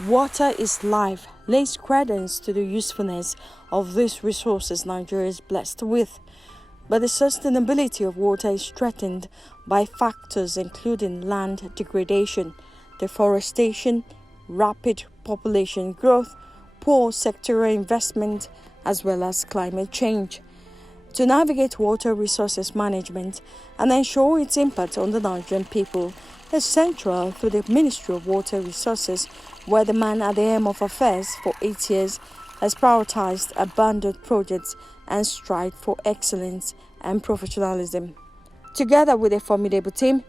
Water is life lays credence to the usefulness of these resources Nigeria is blessed with. But the sustainability of water is threatened by factors including land degradation, deforestation, rapid population growth, poor sectoral investment, as well as climate change. To navigate water resources management and ensure its impact on the Nigerian people is central to the Ministry of Water Resources, where the man at the helm of affairs for 8 years has prioritized abandoned projects and strived for excellence and professionalism. Together with a formidable team,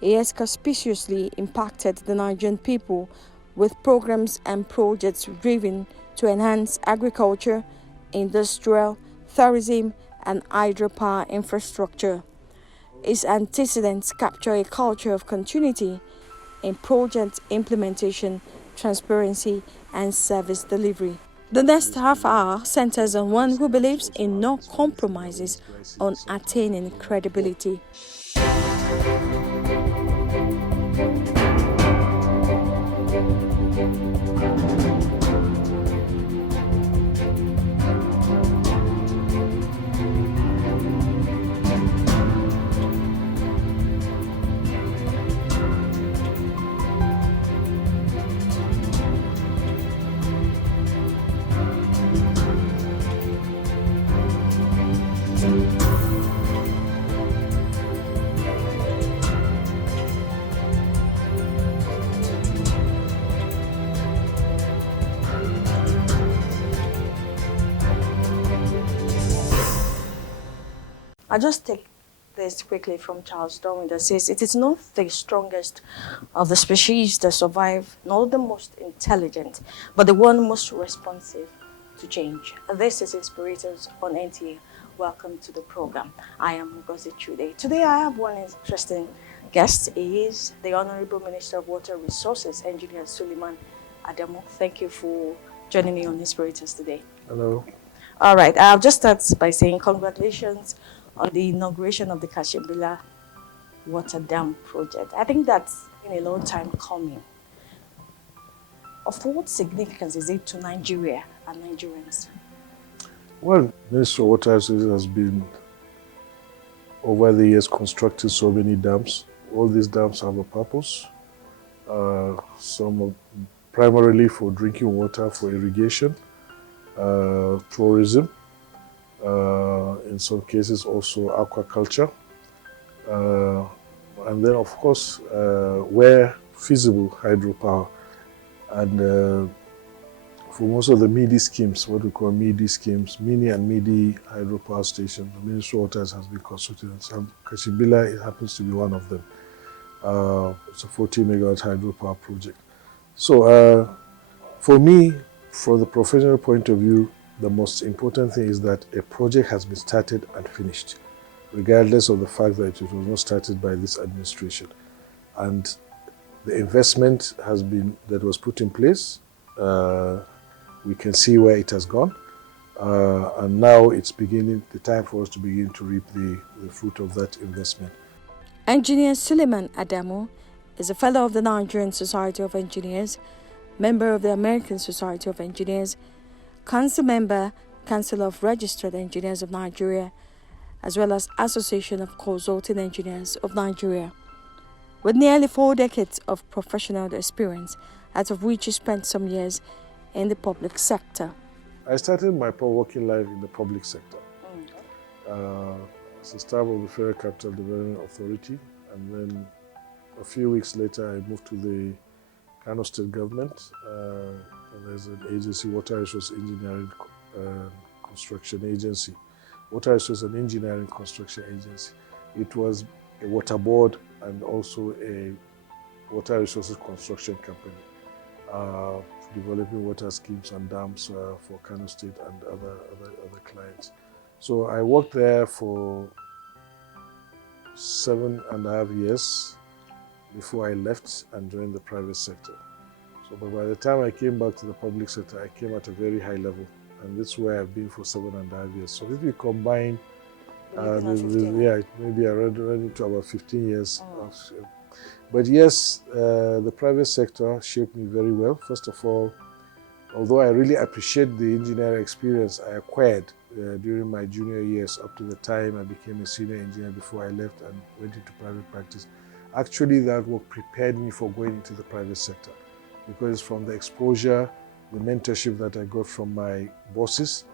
he has conspicuously impacted the Nigerian people with programs and projects driven to enhance agriculture, industrial, tourism, and hydropower infrastructure. His antecedents capture a culture of continuity in project implementation, transparency, and service delivery. The next half hour centers on one who believes in no compromises on attaining credibility. I just take this quickly from Charles Darwin that says, "It is not the strongest of the species that survive, nor the most intelligent, but the one most responsive to change." This is Inspirators on NTA. Welcome to the program. I am Ngozi Chude. Today I have one interesting guest. He is the Honorable Minister of Water Resources, Engineer Suleiman Adamu. Thank you for joining me on Inspirators today. Hello. All right, I'll just start by saying congratulations on the inauguration of the Kashimbila Water Dam project. I think that's been a long time coming. Of what significance is it to Nigeria and Nigerians? Well, Ministry of Water Resources has been, over the years, constructed so many dams. All these dams have a purpose. Some are primarily for drinking water, for irrigation, tourism, in some cases also aquaculture, and then of course where feasible, hydropower. And for most of the MIDI schemes, what we call MIDI schemes, mini and MIDI hydropower stations, the Ministry of Waters has been constructed, and some Kashimbila, it happens to be one of them. It's a 40 megawatt hydropower project. So for me, from the professional point of view, the most important thing is that a project has been started and finished, regardless of the fact that it was not started by this administration. And the investment that was put in place, we can see where it has gone. And now it's the time for us to begin to reap the fruit of that investment. Engineer Suleiman Adamu is a fellow of the Nigerian Society of Engineers, member of the American Society of Engineers, council member, Council of Registered Engineers of Nigeria, as well as Association of Consulting Engineers of Nigeria. With nearly 4 decades of professional experience, out of which he spent some years in the public sector. I started my working life in the public sector. As a staff of the Federal Capital Development Authority, and then a few weeks later I moved to the Kano State government. There's an agency, Water Resource Engineering Construction Agency. Water Resource and Engineering Construction Agency. It was a water board and also a water resources construction company, developing water schemes and dams for Kano State and other clients. So I worked there for 7.5 years before I left and joined the private sector. So but by the time I came back to the public sector, I came at a very high level, and that's where I've been for 7.5 years. So if we combine, maybe I read to about 15 years of But yes, the private sector shaped me very well. First of all, although I really appreciate the engineering experience I acquired during my junior years up to the time I became a senior engineer before I left and went into private practice, actually that work prepared me for going into the private sector, because from the exposure, the mentorship that I got from my bosses,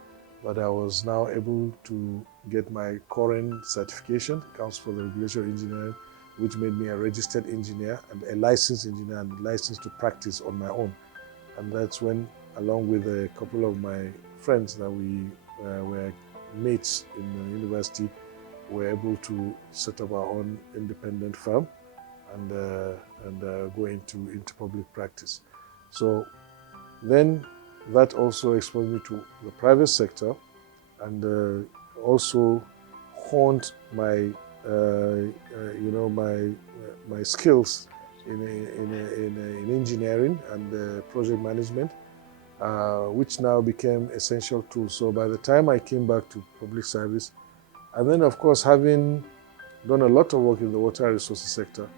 that I was now able to get my current certification, Council for the Regulation of Engineering, which made me a registered engineer and a licensed engineer and licensed to practice on my own. And that's when, along with a couple of my friends that we were mates in the university, were able to set up our own independent firm and go into public practice. So then that also exposed me to the private sector and also honed my my skills in engineering and project management, which now became essential tools. So by the time I came back to public service, and then of course having done a lot of work in the water resources sector,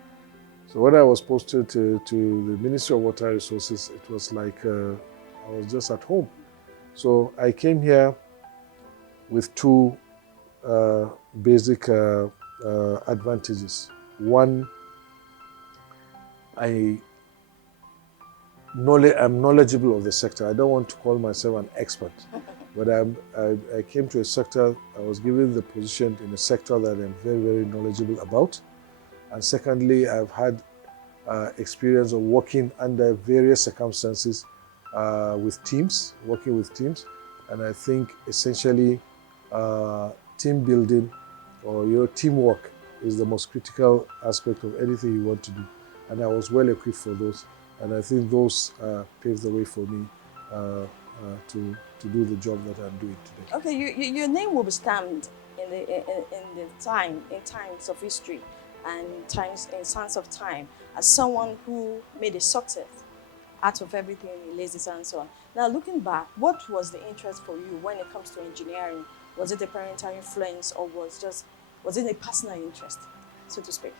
so when I was posted to the Ministry of Water Resources, it was like I was just at home. So I came here with two basic advantages. One, I'm knowledgeable of the sector. I don't want to call myself an expert, but I came to a sector, I was given the position in a sector that I'm very, very knowledgeable about. And secondly, I've had experience of working under various circumstances with teams, working with teams. And I think essentially team building or teamwork is the most critical aspect of anything you want to do. And I was well equipped for those. And I think those paved the way for me to do the job that I'm doing today. Okay, your name will be stamped in times of history and times in sands of time as someone who made a success out of everything he lays his hands on. Now, looking back, what was the interest for you when it comes to engineering? Was it a parental influence, or was it a personal interest, so to speak?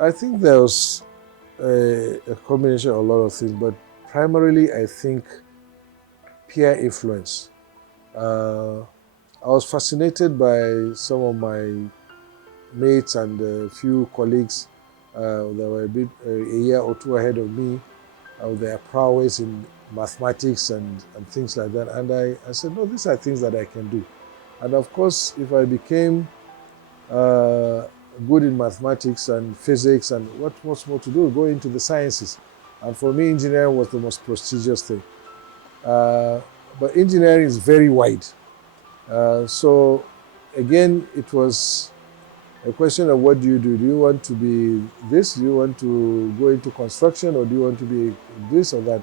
I think there was a combination of a lot of things, but primarily I think peer influence. I was fascinated by some of my mates and a few colleagues that were a year or two ahead of me, their prowess in mathematics and things like that. And I said, no, these are things that I can do. And of course, if I became good in mathematics and physics and what's more to do, go into the sciences. And for me, engineering was the most prestigious thing. But engineering is very wide. So again, it was a question of what do you do? Do you want to be this? Do you want to go into construction, or do you want to be this or that?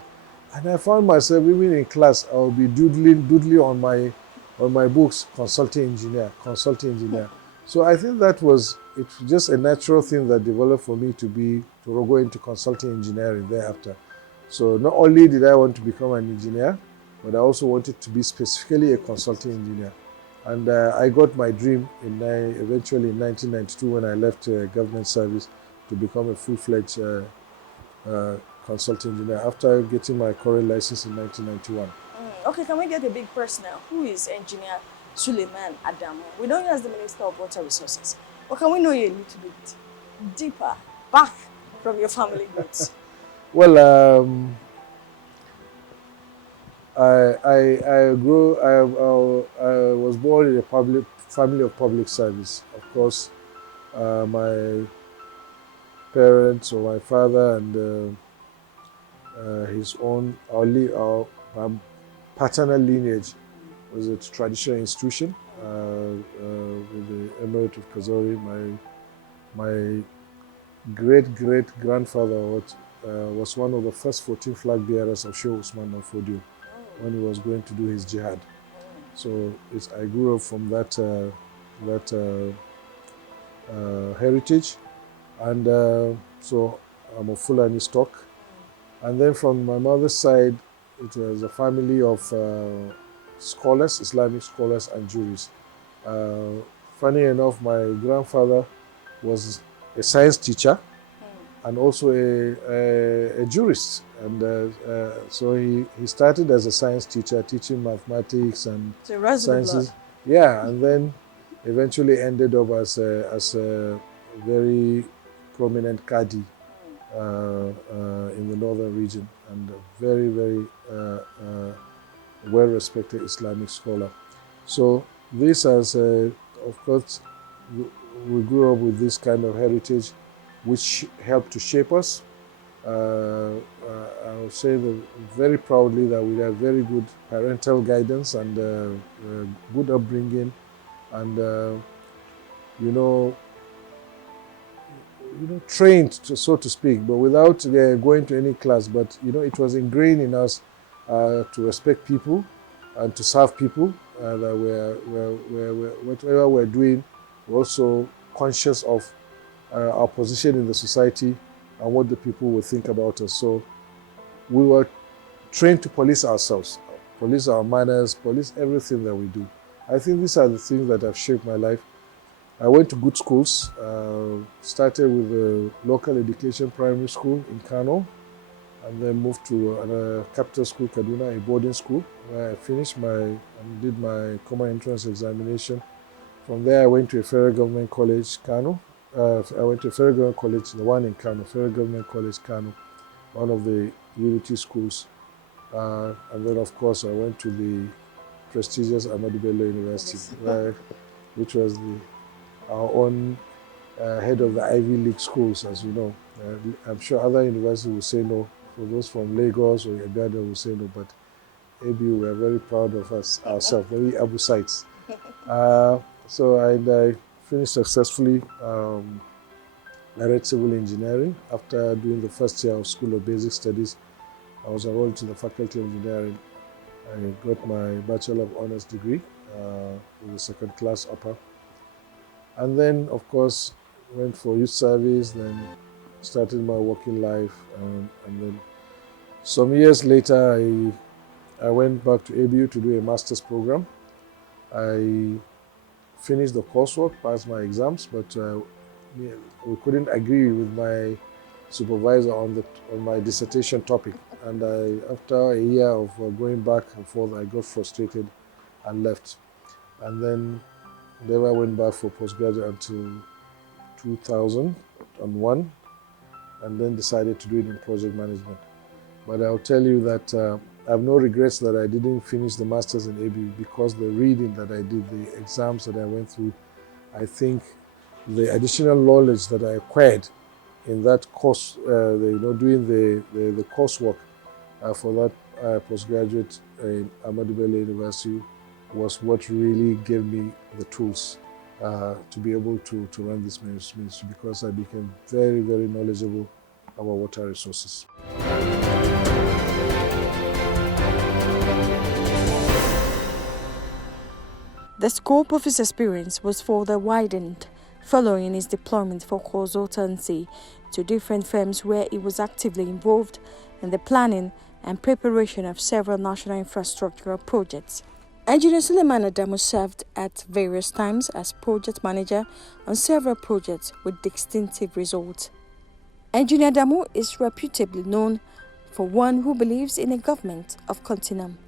And I found myself, even in class, I would be doodling on my books, consulting engineer. So I think it's just a natural thing that developed for me to go into consulting engineering thereafter. So not only did I want to become an engineer, but I also wanted to be specifically a consulting engineer. And I got my dream eventually in 1992 when I left government service to become a full-fledged consulting engineer after getting my current license in 1991. Okay, can we get a big personal? Who is engineer Suleiman Adamu? We know you as the Minister of Water Resources. Or can we know you a little bit deeper, back from your family roots? Well, I was born in a family of public service. Of course, my parents, or my father and his own, our paternal lineage was a traditional institution with the Emirate of Kazori. My great-great-grandfather was one of the first 14 flag bearers of Sheikh Usman Fodio when he was going to do his jihad. So I grew up from that heritage, and so I'm of Fulani stock. And then from my mother's side, it was a family of scholars, Islamic scholars and jurists. funny enough, my grandfather was a science teacher and also a jurist. And so he started as a science teacher, teaching mathematics and sciences. Yeah, and then eventually ended up as a very prominent Qadi in the northern region, and a very, very well-respected Islamic scholar. So this has, of course, we grew up with this kind of heritage, which helped to shape us. I would say that very proudly that we had very good parental guidance and good upbringing, and trained, so to speak, but without going to any class. But it was ingrained in us to respect people and to serve people. That whatever we're doing, we're also conscious of our position in the society and what the people will think about us. So we were trained to police ourselves, police our manners, police everything that we do. I think these are the things that have shaped my life. I went to good schools, started with the local education primary school in Kano, and then moved to a capital school, Kaduna, a boarding school, where I finished did my common entrance examination. From there, I went to a federal government college, Kano. I went to a federal government college, the one in Kano, Federal Government College, Kano, one of the unity schools. And then, of course, I went to the prestigious Ahmadu Bello University, which was our own head of the Ivy League schools, as you know. I'm sure other universities will say no. For those from Lagos or Ibadan will say no, but ABU, we are very proud of ourselves, very Abu sites. So I finished successfully direct civil engineering. After doing the first year of School of Basic Studies, I was enrolled to the Faculty of Engineering. I got my Bachelor of Honors degree with a second class upper. And then, of course, went for youth service, then started my working life. And then some years later, I went back to ABU to do a master's program. I finished the coursework, passed my exams, but we couldn't agree with my supervisor on my dissertation topic. And after a year of going back and forth, I got frustrated and left. And then never went back for postgraduate until 2001, and then decided to do it in project management. But I'll tell you that I have no regrets that I didn't finish the master's in ABU, because the reading that I did, the exams that I went through, I think the additional knowledge that I acquired in that course, doing the coursework for that postgraduate in Ahmadu Bello University was what really gave me the tools to be able to run this ministry, because I became very, very knowledgeable about water resources. The scope of his experience was further widened following his deployment for consultancy to different firms, where he was actively involved in the planning and preparation of several national infrastructural projects. Engineer Suleiman Adamu served at various times as project manager on several projects with distinctive results. Engineer Adamu is reputably known for one who believes in a government of continuum.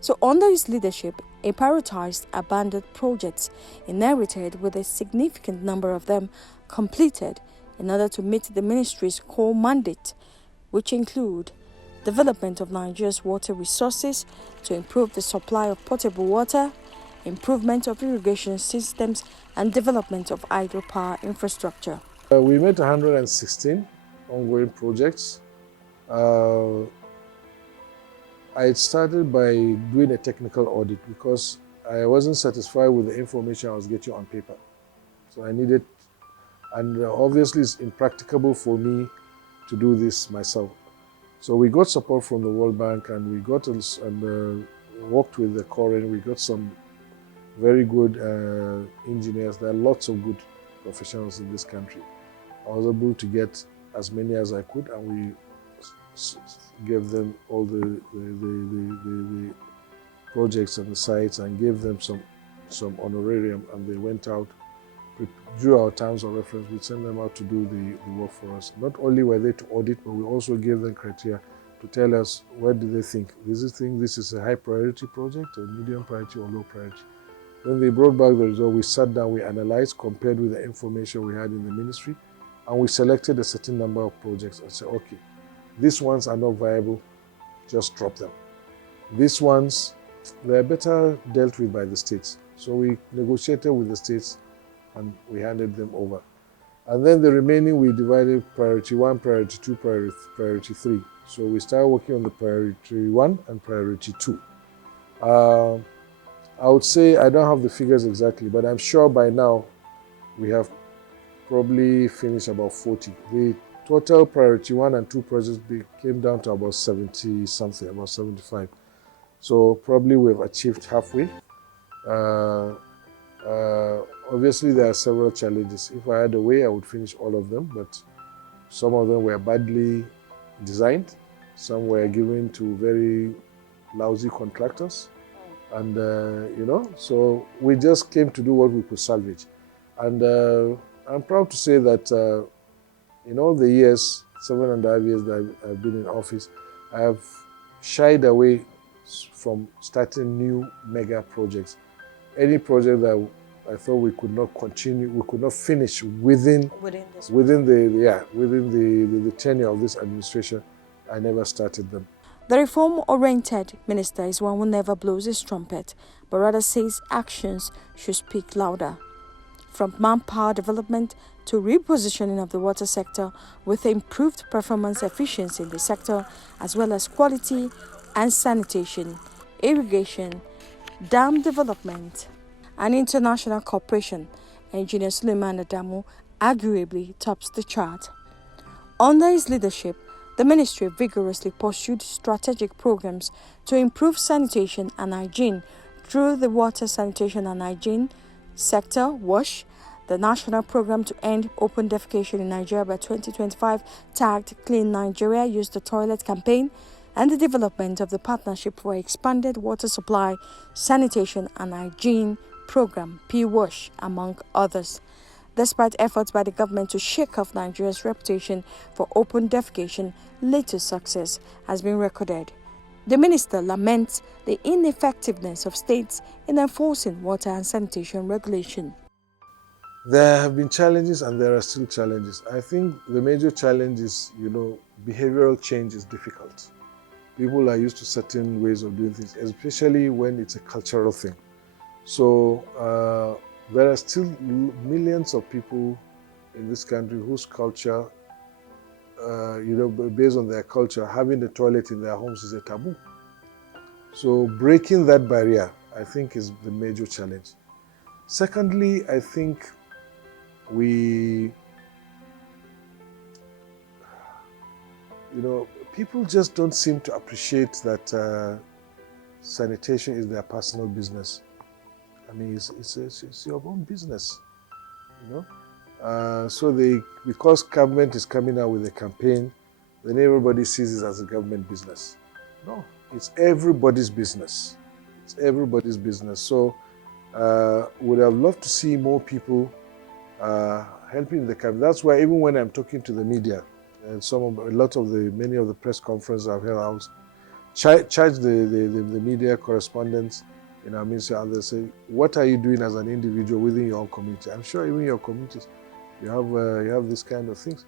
So under his leadership, he prioritized abandoned projects, inherited with a significant number of them completed in order to meet the ministry's core mandate, which include development of Nigeria's water resources to improve the supply of potable water, improvement of irrigation systems, and development of hydropower infrastructure. We made 116 ongoing projects. I started by doing a technical audit because I wasn't satisfied with the information I was getting on paper. So I needed, and obviously it's impracticable for me to do this myself. So we got support from the World Bank, and we got and worked with the Korean. We got some very good engineers. There are lots of good professionals in this country. I was able to get as many as I could, and we gave them all the projects and the sites, and gave them some honorarium, and they went out drew our terms of reference, we sent them out to do the work for us. Not only were they to audit, but we also gave them criteria to tell us what do they think. This is a high priority project, or medium priority, or low priority. When they brought back the result, we sat down, we analyzed, compared with the information we had in the ministry, and we selected a certain number of projects and said, okay, these ones are not viable, just drop them. These ones, they are better dealt with by the states. So we negotiated with the states and we handed them over. And then the remaining, we divided priority 1, priority 2, priority 3. So we started working on the priority 1 and priority 2. I would say, I don't have the figures exactly, but I'm sure by now we have probably finished about 40. The total priority 1 and 2 projects came down to about 70 something, about 75. So probably we've achieved halfway. Obviously, there are several challenges. If I had a way, I would finish all of them, but some of them were badly designed. Some were given to very lousy contractors. And, so we just came to do what we could salvage. And I'm proud to say that in all the years, 7.5 years that I've been in office, I have shied away from starting new mega projects. Any project that I thought we could not continue, we could not finish within the tenure of this administration, I never started them. The reform-oriented minister is one who never blows his trumpet, but rather says actions should speak louder. From manpower development to repositioning of the water sector with improved performance efficiency in the sector, as well as quality and sanitation, irrigation, dam development, and international cooperation, Engineer Suleiman Adamu arguably tops the chart. Under his leadership, the ministry vigorously pursued strategic programs to improve sanitation and hygiene through the Water Sanitation and Hygiene Sector WASH, the national program to end open defecation in Nigeria by 2025, tagged Clean Nigeria Use the Toilet campaign, and the development of the Partnership for Expanded Water Supply, Sanitation and Hygiene Program, PWASH, among others. Despite efforts by the government to shake off Nigeria's reputation for open defecation, little success has been recorded. The minister laments the ineffectiveness of states in enforcing water and sanitation regulation. There have been challenges and there are still challenges. I think the major challenge is, behavioral change is difficult. People are used to certain ways of doing things, especially when it's a cultural thing. So there are still millions of people in this country whose culture, based on their culture, having the toilet in their homes is a taboo. So breaking that barrier, I think, is the major challenge. Secondly, I think people just don't seem to appreciate that sanitation is their personal business. I mean, it's your own business, So because government is coming out with a campaign, then everybody sees it as a government business. No, it's everybody's business. It's everybody's business. So would have loved to see more people helping the campaign. That's why even when I'm talking to the media, and many of the press conferences I've held, I was charge the media correspondents in our ministry, and they say, what are you doing as an individual within your own community? I'm sure even your communities, you have this kind of things,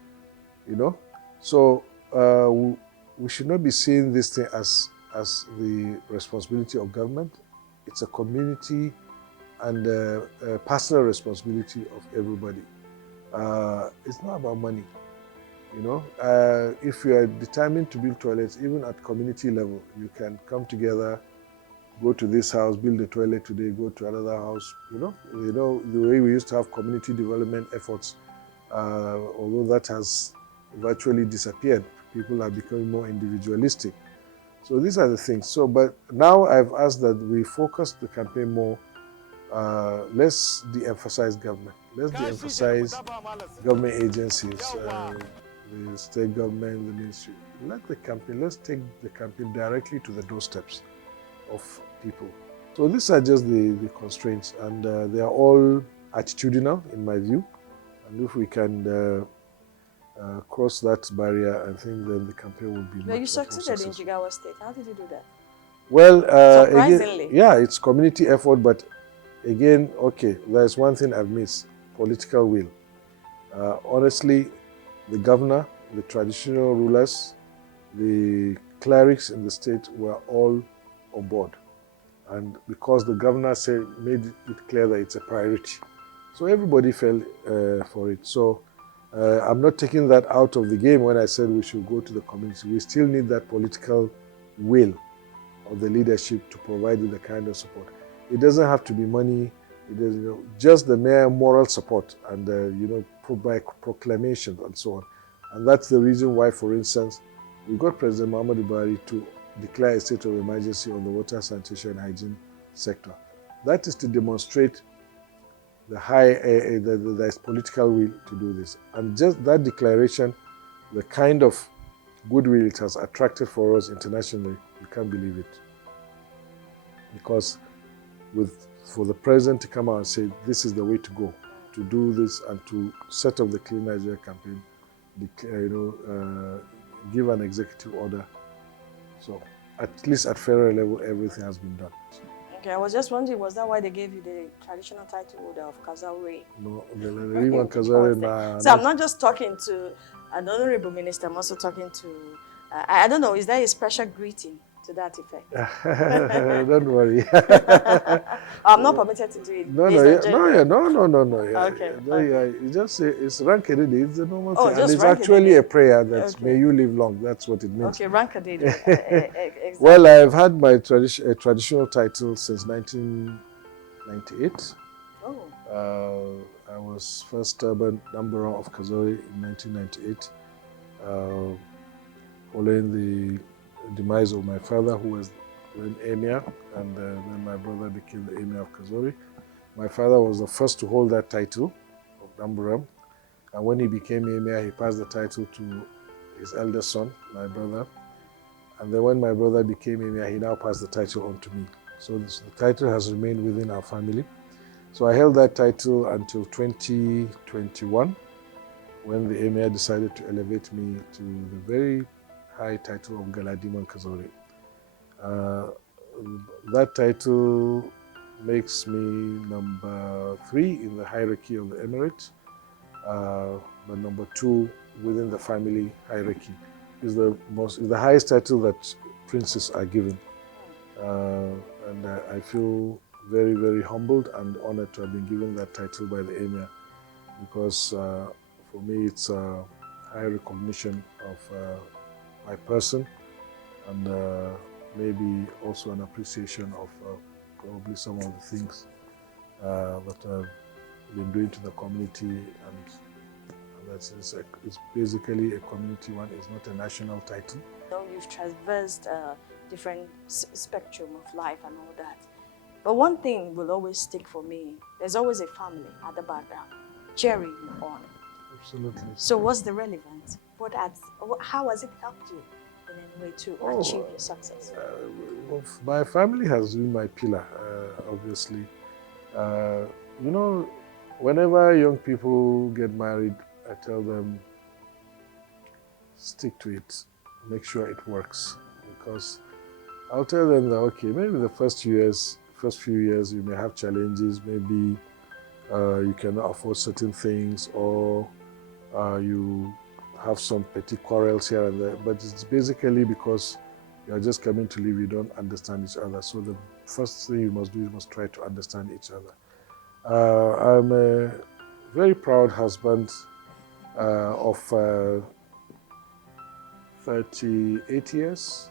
So we should not be seeing this thing as the responsibility of government. It's a community and a personal responsibility of everybody. It's not about money. If you are determined to build toilets, even at community level, you can come together, go to this house, build a toilet today, go to another house. The way we used to have community development efforts, although that has virtually disappeared, people are becoming more individualistic. So these are the things. But now I've asked that we focus the campaign more. Let's de-emphasize government. Let's de-emphasize government agencies, the state government, the ministry. Let's take the campaign directly to the doorsteps of people. So these are just the constraints, and they are all attitudinal, in my view. And if we can cross that barrier, I think then the campaign will be much more successful. You succeeded in Jigawa State. How did you do that? Well, surprisingly. Again, yeah, it's community effort, but again, okay, there's one thing I've missed: political will. Honestly, the governor, the traditional rulers, the clerics in the state were all on board. And because the governor made it clear that it's a priority. So everybody fell for it. So I'm not taking that out of the game when I said we should go to the community. We still need that political will of the leadership to provide the kind of support. It doesn't have to be money. It is, just the mere moral support and by proclamations and so on. And that's the reason why, for instance, we got President Muhammadu Buhari to declare a state of emergency on the water, sanitation, and hygiene sector. That is to demonstrate there's political will to do this. And just that declaration, the kind of goodwill it has attracted for us internationally, you can't believe it. Because for the president to come out and say this is the way to go, to do this and to set up the Clean Nigeria campaign, give an executive order. So at least at federal level, everything has been done. Okay, I was just wondering, was that why they gave you the traditional title holder of Kazaure? No, the Riman Kazaure. So I'm not just talking to an honorable minister, I'm also talking to, I don't know, is there a special greeting to that effect? Don't worry. I'm not permitted to do it. No. Okay. You just say it's Rankadede. It's a normal thing. Just and it's actually a prayer that okay. May you live long. That's what it means. Okay, Rankadede. Exactly. Well, I've had my traditional title since 1998. Oh. I was first urban number of Kazaure in 1998, following the demise of my father, who was an emir, and then my brother became the emir of Kazaure. My father was the first to hold that title of Damburam, and when he became emir, he passed the title to his eldest son, my brother. And then when my brother became emir, he now passed the title on to me. So the title has remained within our family. So I held that title until 2021, when the emir decided to elevate me to the very high title of Galadiman Kazaure. That title makes me number 3 in the hierarchy of the emirate, but number 2 within the family hierarchy. Is the highest title that princes are given, and I feel very, very humbled and honored to have been given that title by the emir, because for me it's a high recognition of my person, and maybe also an appreciation of probably some of the things that I've been doing to the community, and it's basically a community one. It's not a national title. You've traversed different spectrum of life and all that, but one thing will always stick for me. There's always a family at the background cheering you on. Absolutely. So what's the relevance? How has it helped you in any way to achieve your success? My family has been my pillar, obviously. Whenever young people get married, I tell them, stick to it, make sure it works. Because I'll tell them that, okay, maybe the first few years you may have challenges, maybe you cannot afford certain things, or you have some petty quarrels here and there, but it's basically because you're just coming to live, you don't understand each other. So the first thing you must do, you must try to understand each other. I'm a very proud husband of 38 years,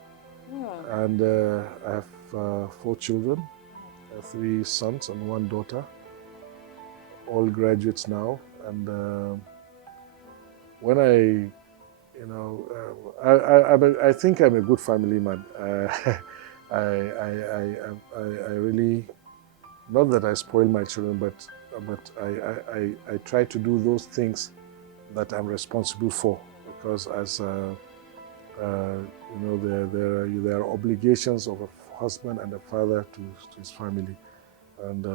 and I have 4 children, 3 sons and 1 daughter, all graduates now. And when I think I'm a good family man. I really, not that I spoil my children, but I try to do those things that I'm responsible for, because as there are obligations of a husband and a father to his family, And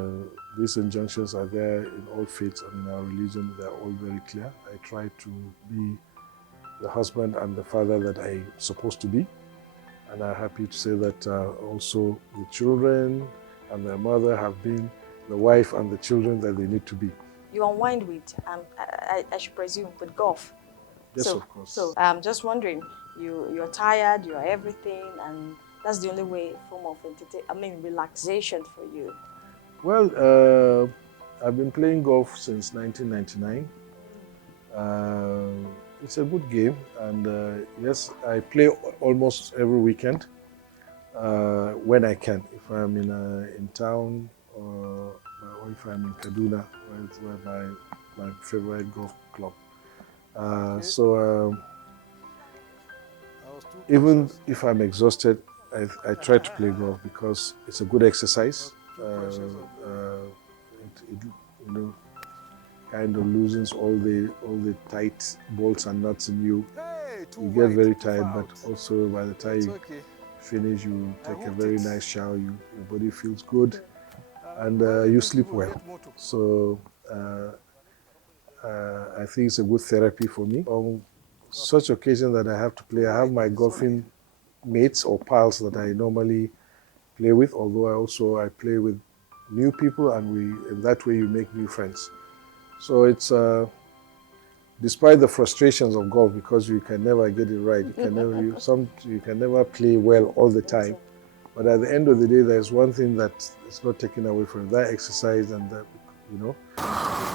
these injunctions are there in all faiths and in our religion. They are all very clear. I try to be the husband and the father that I'm supposed to be. And I'm happy to say that also the children and their mother have been the wife and the children that they need to be. You unwind with, I should presume, with golf. Yes, of course. So I'm just wondering, you're tired, you're everything, and that's the only form of relaxation for you. Well, I've been playing golf since 1999. It's a good game, and yes, I play almost every weekend when I can. If I'm in town, or if I'm in Kaduna, where my favorite golf club. So even if I'm exhausted, I try to play golf because it's a good exercise. It kind of loosens all the tight bolts and nuts in you. You get very tired, but also by the time you finish, you take a very nice shower. Your body feels good, and you sleep well. So I think it's a good therapy for me. On such occasion that I have to play, I have my golfing mates or pals that I normally play with. Although I play with new people, and in that way you make new friends. So it's despite the frustrations of golf, because you can never get it right. You can never play well all the time. But at the end of the day, there's one thing that is not taken away from that exercise, and that,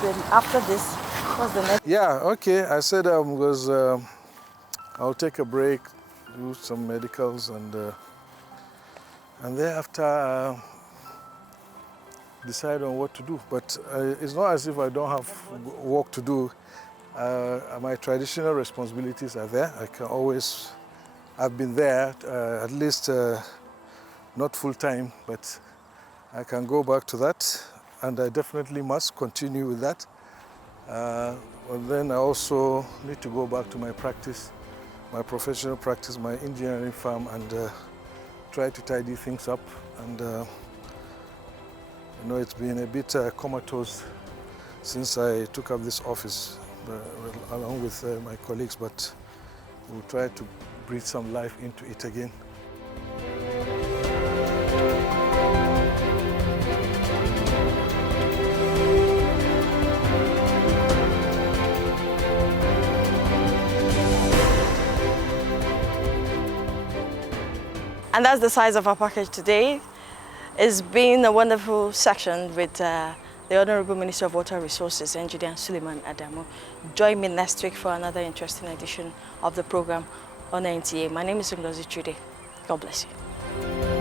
Then after this, what's the next? Yeah, okay. I said because I'll take a break, do some medicals, and thereafter decide on what to do. But it's not as if I don't have work to do. My traditional responsibilities are there. I've been there, at least not full time, but I can go back to that, and I definitely must continue with that. But then I also need to go back to my practice, my professional practice, my engineering firm, and try to tidy things up. And it's been a bit comatose since I took up this office, along with my colleagues, but we'll try to breathe some life into it again. And that's the size of our package today. It's been a wonderful section with the Honorable Minister of Water Resources, Engineer Suleiman Adamu. Join me next week for another interesting edition of the program on NTA. My name is Ngozi Chude. God bless you.